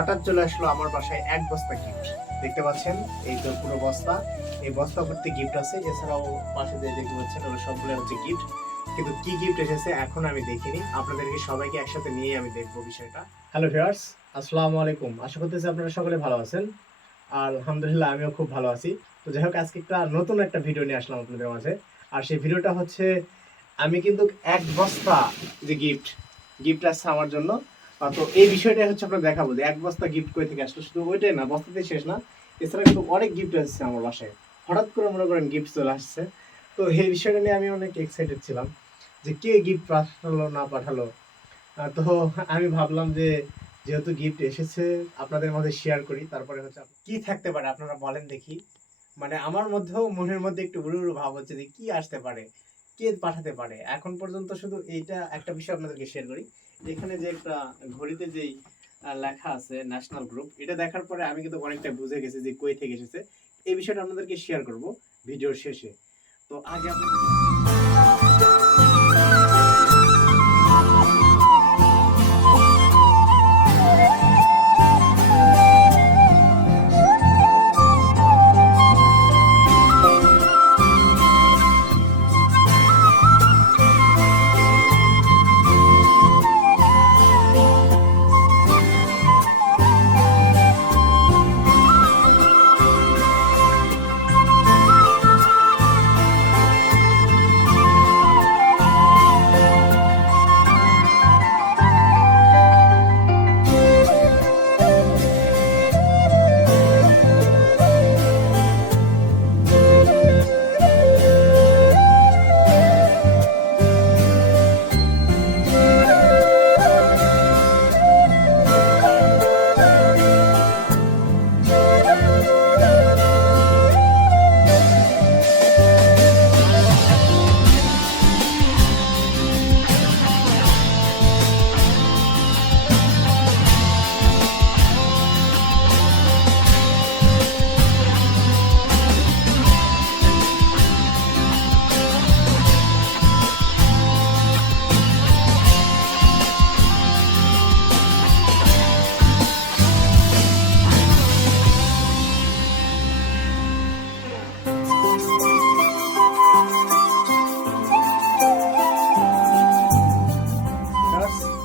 হঠাৎ চলে আসলো আমার বাসায় এক বস্তা গিফট। দেখতে পাচ্ছেন এই তো পুরো বস্তা, এই বস্তা ভর্তি গিফট আছে। এছাড়াও পাশে যে দেখতে পাচ্ছেন ওগুলো সবগুলো হচ্ছে গিফট। কিন্তু কি গিফট এসেছে এখন আমি দেখিনি, আপনাদেরকে সবাইকে একসাথে নিয়ে আমি দেখবো বিষয়টা। হ্যালো ভিউয়ার্স, আসসালামু আলাইকুম। আশা করতেছি আপনারা সকলে ভালো আছেন। আর আলহামদুলিল্লাহ আমিও খুব ভালো আছি। তো যাই হোক, আজকে নতুন একটা ভিডিও নিয়ে আসলাম আপনাদের মাঝে। আর সেই ভিডিওটা হচ্ছে আমি কিন্তু এক বস্তা যে গিফট আসছে আমার জন্য। তো এই বিষয়টাই হচ্ছে আপনার দেখাবো যে এক বস্তা গিফট কই থেকে আসলো। শুধু ওইটাই না, বস্তাতেই শেষ না, এছাড়া কিন্তু অনেক গিফট আসছে আমার বাসায়। হঠাৎ করে মনে করেন গিফট চলে আসছে। তো এই বিষয়টা নিয়ে আমি অনেক এক্সাইটেড ছিলাম যে কে গিফট পাঠালো না পাঠালো। তো আমি ভাবলাম যে যেহেতু গিফট এসেছে আপনাদের মধ্যে শেয়ার করি। তারপরে হচ্ছে কি থাকতে পারে আপনারা বলেন দেখি। মানে আমার মধ্যেও মনের মধ্যে একটু উড়ু উড়ু ভাব হচ্ছে যে কি আসতে পারে, কে পাঠাতে পারে। এখন পর্যন্ত শুধু এইটা একটা বিষয় আপনাদেরকে শেয়ার করি। এখানে যে একটা ঘড়িতে যেই লেখা আছে ন্যাশনাল গ্রুপ, এটা দেখার পরে আমি কিন্তু অনেকটা বুঝে গেছি যে কই থেকে এসেছে। এই বিষয়টা আপনাদেরকে শেয়ার করব ভিডিওর শেষে। তো আগে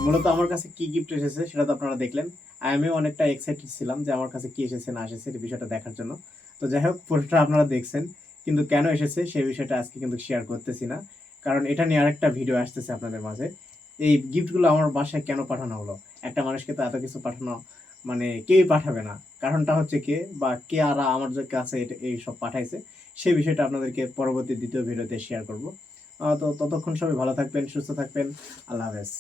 মূলত আমার কাছে কি গিফট এসেছে সেটা তো আপনারা দেখলেন। আমিও অনেকটা এক্সাইটেড ছিলাম যে আমার কাছে কি এসেছে না এসেছে এই বিষয়টা দেখার জন্য। তো যাই হোক, পুরোটা আপনারা দেখছেন, কিন্তু কেন এসেছে সেই বিষয়টা আজকে কিন্তু শেয়ার করতেছি না, কারণ এটা নিয়ে আরেকটা ভিডিও আসতেছে আপনাদের মাঝে। এই গিফটগুলো আমার বাসায় কেন পাঠানো হলো, একটা মানুষকে তো এত কিছু পাঠানো মানে কেউই পাঠাবে না। কারণটা হচ্ছে কে বা কে আর আমার যে কাছে এই সব পাঠাইছে সেই বিষয়টা আপনাদেরকে পরবর্তী দ্বিতীয় ভিডিওতে শেয়ার করব। তো ততক্ষণ সবাই ভালো থাকবেন, সুস্থ থাকবেন। আল্লাহ হাফেজ।